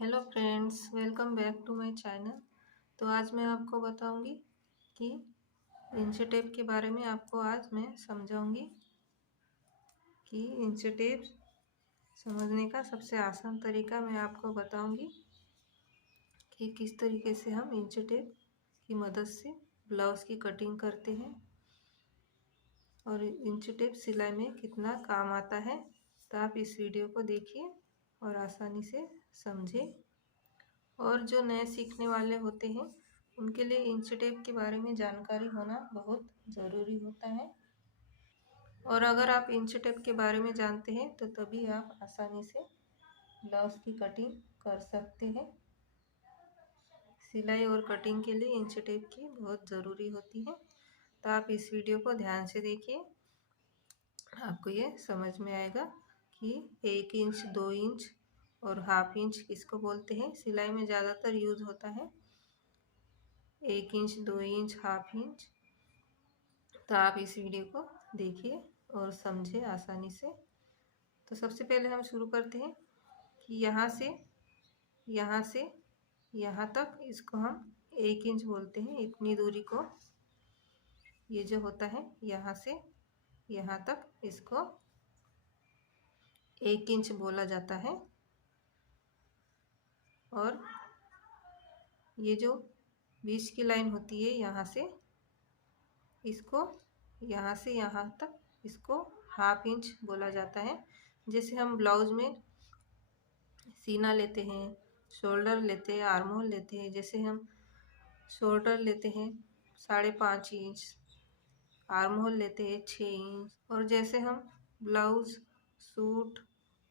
Hello friends, welcome back to my channel. तो आज मैं आपको बताऊंगी कि इंच टेप के बारे में। आपको आज मैं समझाऊंगी कि इंच टेप समझने का सबसे आसान तरीका मैं आपको बताऊंगी कि किस तरीके से हम इंच टेप की मदद से ब्लाउज़ की कटिंग करते हैं और इंच टेप सिलाई में कितना काम आता है। तो आप इस वीडियो को देखिए और आसानी से समझें। और जो नए सीखने वाले होते हैं उनके लिए इंच टेप के बारे में जानकारी होना बहुत ज़रूरी होता है। और अगर आप इंच टेप के बारे में जानते हैं तो तभी आप आसानी से ब्लाउज़ की कटिंग कर सकते हैं। सिलाई और कटिंग के लिए इंच टेप की बहुत ज़रूरी होती है। तो आप इस वीडियो को ध्यान से देखिए, आपको ये समझ में आएगा कि 1 इंच, 2 इंच और हाफ इंच किसको बोलते हैं। सिलाई में ज़्यादातर यूज़ होता है 1 इंच, 2 इंच, हाफ इंच। तो आप इस वीडियो को देखिए और समझे आसानी से। तो सबसे पहले हम शुरू करते हैं कि यहाँ से यहाँ तक इसको हम 1 इंच बोलते हैं। इतनी दूरी को, ये जो होता है यहाँ से यहाँ तक, इसको 1 इंच बोला जाता है। और ये जो बीच की लाइन होती है यहाँ से, इसको यहाँ से यहाँ तक, इसको हाफ इंच बोला जाता है। जैसे हम ब्लाउज में सीना लेते हैं, शोल्डर लेते हैं, आर्म होल लेते हैं। जैसे हम शोल्डर लेते हैं 5.5 इंच, आर्म होल लेते हैं 6 इंच। और जैसे हम ब्लाउज, सूट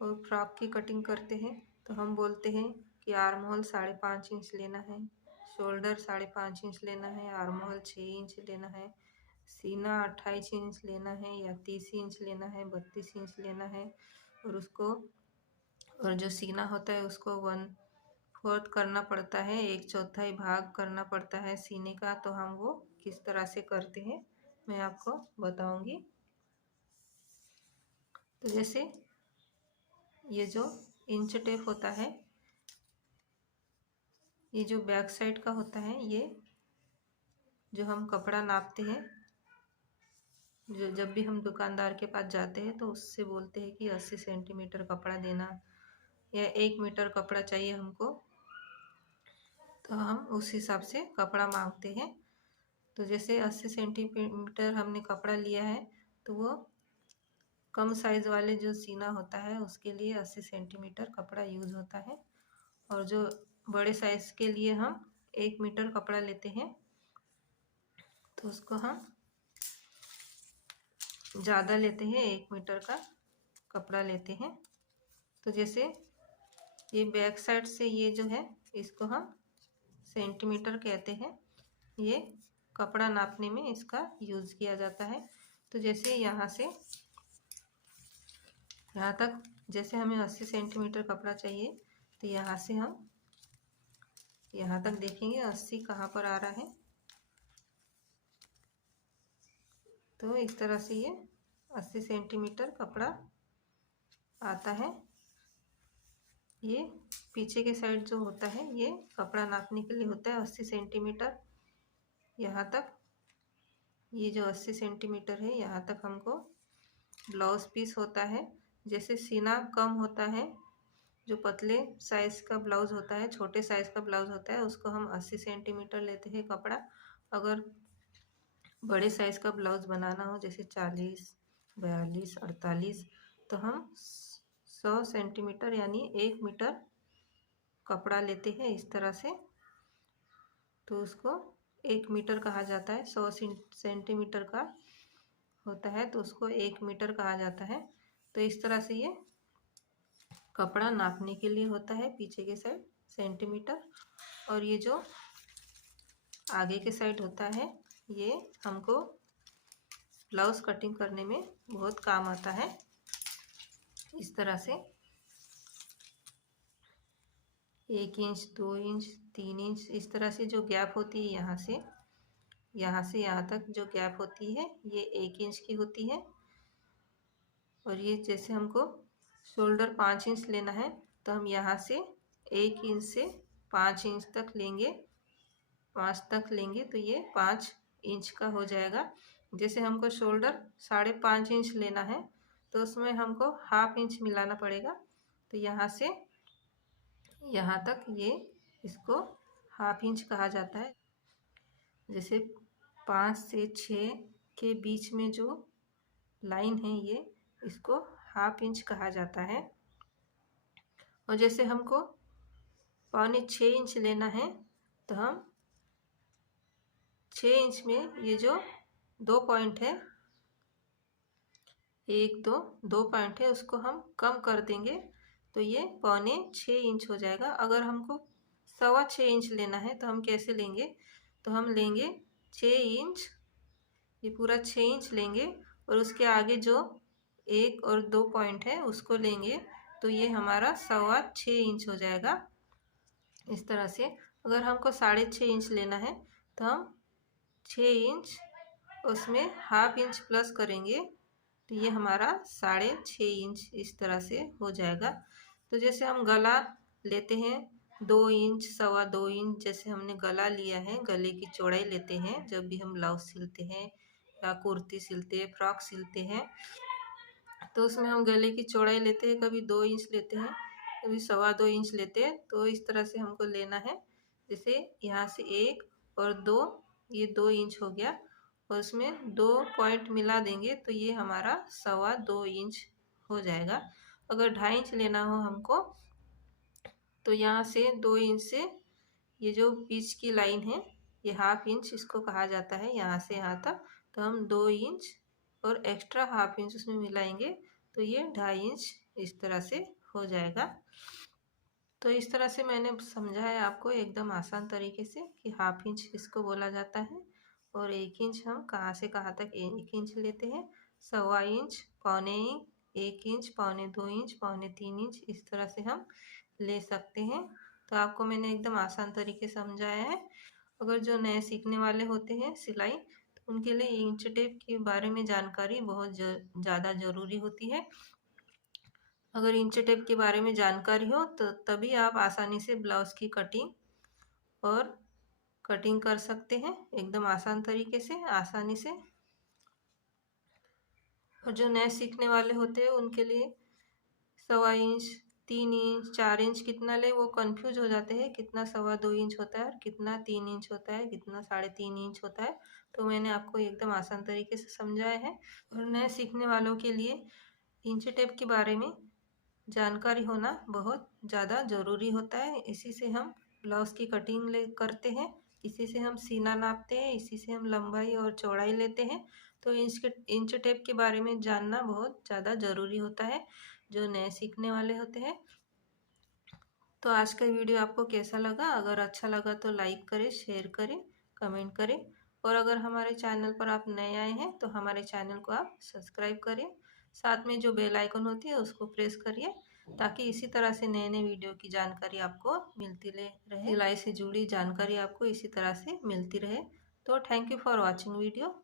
और फ्रॉक की कटिंग करते हैं तो हम बोलते हैं कि आर्म होल 5.5 इंच लेना है, शोल्डर 5.5 इंच लेना है, आर्म होल 6 इंच लेना है, सीना 28 इंच लेना है या 30 इंच लेना है, 32 इंच लेना है। और जो सीना होता है उसको 1/4 करना पड़ता है, 1/4 भाग करना पड़ता है सीने का। तो हम वो किस तरह से करते हैं मैं आपको बताऊंगी। तो जैसे ये जो इंच टेप होता है, ये जो बैक साइड का होता है, ये जो हम कपड़ा नापते हैं, जो जब भी हम दुकानदार के पास जाते हैं तो उससे बोलते हैं कि 80 सेंटीमीटर कपड़ा देना या 1 मीटर कपड़ा चाहिए हमको, तो हम उस हिसाब से कपड़ा मांगते हैं। तो जैसे 80 सेंटीमीटर हमने कपड़ा लिया है तो वो कम साइज़ वाले जो सीना होता है उसके लिए 80 सेंटीमीटर कपड़ा यूज़ होता है। और जो बड़े साइज़ के लिए हम 1 मीटर कपड़ा लेते हैं तो उसको हम ज़्यादा लेते हैं, 1 मीटर का कपड़ा लेते हैं। तो जैसे ये बैक साइड से ये जो है इसको हम सेंटीमीटर कहते हैं। ये कपड़ा नापने में इसका यूज़ किया जाता है। तो जैसे यहाँ से यहाँ तक, जैसे हमें 80 सेंटीमीटर कपड़ा चाहिए तो यहाँ से हम यहाँ तक देखेंगे 80 कहाँ पर आ रहा है। तो इस तरह से ये 80 सेंटीमीटर कपड़ा आता है। ये पीछे के साइड जो होता है ये कपड़ा नापने के लिए होता है 80 सेंटीमीटर। यहाँ तक, ये जो 80 सेंटीमीटर है यहाँ तक हमको ब्लाउज पीस होता है। जैसे सीना कम होता है, जो पतले साइज़ का ब्लाउज़ होता है, छोटे साइज़ का ब्लाउज़ होता है, उसको हम 80 सेंटीमीटर लेते हैं कपड़ा। अगर बड़े साइज़ का ब्लाउज़ बनाना हो जैसे 40, 42, 48, तो हम 100 सेंटीमीटर यानी 1 मीटर कपड़ा लेते हैं इस तरह से। तो उसको 1 मीटर कहा जाता है। 100 सेंटीमीटर का होता है तो उसको 1 मीटर कहा जाता है। तो इस तरह से ये कपड़ा नापने के लिए होता है, पीछे के साइड सेंटीमीटर। और ये जो आगे के साइड होता है ये हमको ब्लाउज कटिंग करने में बहुत काम आता है। इस तरह से 1 इंच, 2 इंच, 3 इंच, इस तरह से जो गैप होती है यहाँ से यहाँ तक जो गैप होती है ये 1 इंच की होती है। और ये जैसे हमको शोल्डर 5 इंच लेना है तो हम यहाँ से 1 इंच से 5 इंच तक लेंगे, 5 तक लेंगे तो ये 5 इंच का हो जाएगा। जैसे हमको शोल्डर 5.5 इंच लेना है तो उसमें हमको हाफ इंच मिलाना पड़ेगा। तो यहाँ से यहाँ तक ये इसको हाफ इंच कहा जाता है। जैसे 5 से 6 के बीच में जो लाइन है ये इसको हाफ इंच कहा जाता है। और जैसे हमको 5.25 इंच लेना है तो हम 6 इंच में ये जो 2 पॉइंट है, 1 2 पॉइंट है, उसको हम कम कर देंगे तो ये 5.25 इंच हो जाएगा। अगर हमको 6.25 इंच लेना है तो हम कैसे लेंगे, तो हम लेंगे 6 इंच, ये पूरा 6 इंच लेंगे और उसके आगे जो 1 और 2 पॉइंट है उसको लेंगे तो ये हमारा 6.25 इंच हो जाएगा। इस तरह से अगर हमको 6.5 इंच लेना है तो हम 6 इंच उसमें हाफ इंच प्लस करेंगे तो ये हमारा 6.5 इंच इस तरह से हो जाएगा। तो जैसे हम गला लेते हैं 2 इंच 2.25 इंच, जैसे हमने गला लिया है, गले की चौड़ाई लेते हैं जब भी हम ब्लाउज सिलते हैं या कुर्ती सिलते हैं, फ्रॉक सिलते हैं, तो उसमें हम गले की चौड़ाई लेते हैं, कभी 2 इंच लेते हैं, कभी 2.25 इंच लेते हैं। तो इस तरह से हमको लेना है। जैसे यहाँ से 1 और 2, ये 2 इंच हो गया और उसमें 2 पॉइंट मिला देंगे तो ये हमारा 2.25 इंच हो जाएगा। अगर 2.5 इंच लेना हो हमको तो यहाँ से 2 इंच से ये जो बीच की लाइन है ये हाफ इंच इसको कहा जाता है, यहाँ से यहाँ तक, तो हम 2 इंच और एक्स्ट्रा हाफ इंच उसमें मिलाएंगे तो ये 2.5 इंच इस तरह से हो जाएगा। तो इस तरह से मैंने समझा है आपको एकदम आसान तरीके से कि हाफ इंच किसको बोला जाता है और 1 इंच हम कहाँ से कहाँ तक 1 इंच लेते हैं, 1.25 इंच, 1 इंच, 2.25 इंच, 3 इंच, इस तरह से हम ले सकते हैं। तो आपको मैंने एकदम आसान तरीके समझाया है। अगर जो नए सीखने वाले होते हैं सिलाई तो उनके लिए इंच टेप के बारे में जानकारी बहुत ज़्यादा ज़रूरी होती है। अगर इंच टेप के बारे में जानकारी हो तो तभी आप आसानी से ब्लाउज की कटिंग कर सकते हैं एकदम आसान तरीके से, आसानी से। और जो नए सीखने वाले होते हैं उनके लिए 1.25 इंच, 3 इंच, 4 इंच कितना ले वो कंफ्यूज हो जाते हैं, कितना 2.25 इंच होता है और कितना 3 इंच होता है, कितना 3.5 इंच होता है। तो मैंने आपको एकदम आसान तरीके से समझाया है। और नए सीखने वालों के लिए इंच टेप के बारे में जानकारी होना बहुत ज़्यादा ज़रूरी होता है। इसी से हम ब्लाउज़ की कटिंग करते हैं, इसी से हम सीना नापते हैं, इसी से हम लंबाई और चौड़ाई लेते हैं। तो इंच टेप के बारे में जानना बहुत ज़्यादा ज़रूरी होता है जो नए सीखने वाले होते हैं। तो आज का वीडियो आपको कैसा लगा? अगर अच्छा लगा तो लाइक करें, शेयर करें, कमेंट करें। और अगर हमारे चैनल पर आप नए आए हैं तो हमारे चैनल को आप सब्सक्राइब करें, साथ में जो बेल आइकन होती है उसको प्रेस करिए ताकि इसी तरह से नए नए वीडियो की जानकारी आपको मिलती रहे, सिलाई से जुड़ी जानकारी आपको इसी तरह से मिलती रहे। तो thank you for watching video.